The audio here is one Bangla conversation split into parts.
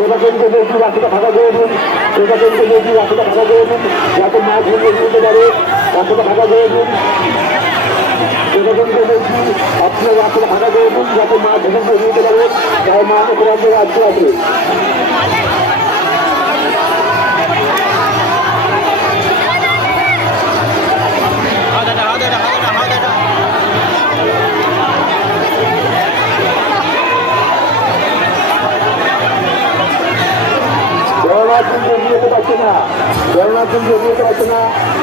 প্রশাসনকে বলছি রাস্তাটা ফাঁকা করে দিন, প্রশাসনকে বলছি রাস্তাটা ফাঁকা করে দিন, যাতে মাছ ভেঙে দিতে পারে, রাস্তাটা ফাঁকা করে দিন। প্রশাসনকে বলছি আপনার রাস্তাটা ফাঁকা করে দিন, যাতে মাছ ভেঙে দিতে পারে, তাই মাছ ওখান থেকে আসতে আছে। পারছে না, করোনার জন্য এগিয়ে পারছে না।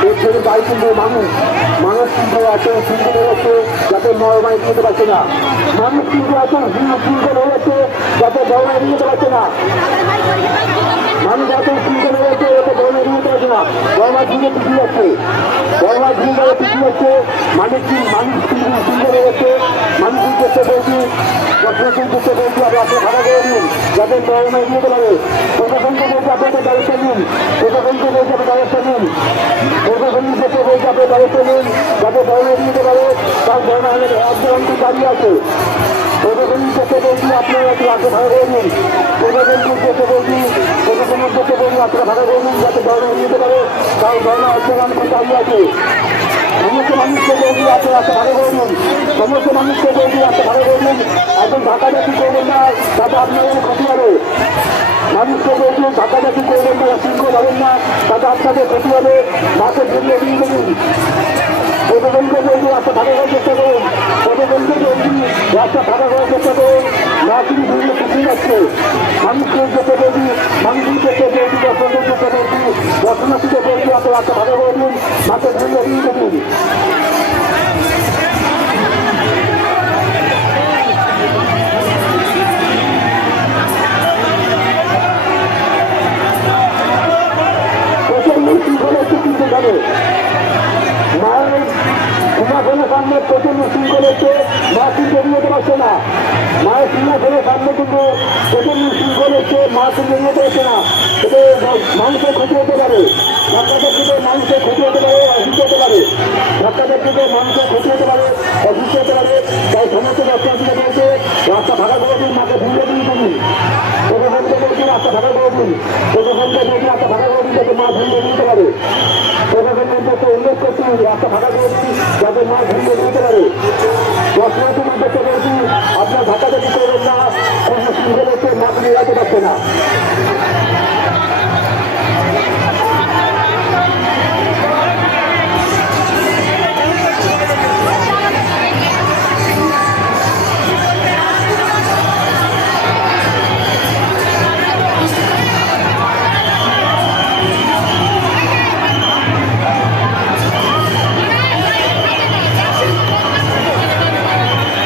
এর জন্য দায়ী কিন্তু মানুষ কিন্তু আছে শৃঙ্খল হয়ে যাচ্ছে, যাতে মরমায় নিতে পারছে না। মানুষ কিন্তু আছে শৃঙ্খল হয়ে যাচ্ছে, যাতে মরমায় নিতে পারছে না। মানুষ এত শৃঙ্খল হয়ে যাচ্ছে, যাতে মরমায় নিতে পারছে না। মরমায় ঝুঁকে পিছিয়ে যাচ্ছে, মরমায় ঝুঁকে পিছিয়ে যাচ্ছে। মানুষ কিন্তু শৃঙ্খল হয়ে যাচ্ছে। মানুষ করতে বলছি, প্রশাসন করতে বলছি, আপনি ভাড়া করে দিন, যাতে মরমায় নিতে পারে। প্রশাসনকে বলছি আপনাদের ব্যবস্থা নিন, প্রশাসনকে বলছি আপনি ব্যবস্থা নিন, প্রশাসন করতে বলছি আপনি ব্যবস্থা নিন, যাতে মরমায় নিতে পারে। তার ধর্মে একজনটি দাঁড়িয়ে আছে। প্রশাসন করতে বলছি আপনারা একটু রাস্তা ভাড়া করে দিন, প্রশাসন করতে বলছি, প্রশাসনের করতে বলছি আপনারা ভাড়া করে দিন, যাতে মরমায় নিতে পারে। তার ধর্মে একজনটি দাঁড়িয়ে আছে। সমস্ত মানুষকে বলছি আপনি রাস্তা ভাড়া করে দিন, সমস্ত মানুষকে বলছি রাস্তা ভাড়া করে দিন। একজন ঢাকাঢাকি করবেন না, তাতে আপনার ক্ষতি হবে। মানুষকে বলছি ঢাকাঢাকি করবেন না, শৃঙ্খল হবেন না, তাতে আপনাদের ক্ষতি হবে। মাকে ঘুরিয়ে দিয়ে দেবেন। প্রশাসনকে বলছি রাস্তা ভাড়া করার চেষ্টা করুন, প্রশাসনকে বলছি রাস্তা ভাড়া করার চেষ্টা করুন। না তিনি ঘুরিয়ে পিছিয়ে যাচ্ছে। মানুষকে যেতে বলছি, মানুষের ক্ষেত্রে বলছি, দর্শকদের ক্ষেত্রে বলছি, দর্শনার্থীকে বলছি আপনি রাস্তা ভাড়া করে দিন, মাকে ঘুরিয়ে দিয়ে দেবেন। মায়ের সিংহাসনের সামনে প্রচন্ড শৃঙ্খল হচ্ছে, মা কিন্তু এগিয়ে পারছে না। মায়ের সিংহাসনের সামনে কিন্তু প্রচন্ড শৃঙ্খল হচ্ছে, মা কিন্তু এগিয়ে পারছে না। এতে মানুষের ক্ষতি হতে পারে, ধাক্কাটার দিকে মানুষের ক্ষতি হতে পারে, অসুস্থ হতে পারে, ধাক্কাটার দিকে মানুষের ক্ষতি হতে পারে, অসুস্থ হতে পারে। তাই সমস্ত দর্শনার্থীকে বলছে রাস্তা ভাড়া করে দিন, মাকে ঘুরিয়ে দিয়ে দিন। প্রশাসনকে বলছি রাস্তা ভাড়া করে দিন, প্রশাসনকে বলছি রাস্তা ভাড়া করে দিন, যাতে মা ঘুরিয়ে দিতে পারে। প্রশাসনের মধ্যে উল্লেখ করছি রাস্তা ভাড়া করে দিন, যাতে মা ঘুরিয়ে দিতে পারে। দর্শনার্থীর মধ্যে বলছি আপনার ধাক্কাধাক্কি করবেন না, কোনো শৃঙ্খল হচ্ছে, মা ঘুরিয়ে যেতে পারছে না।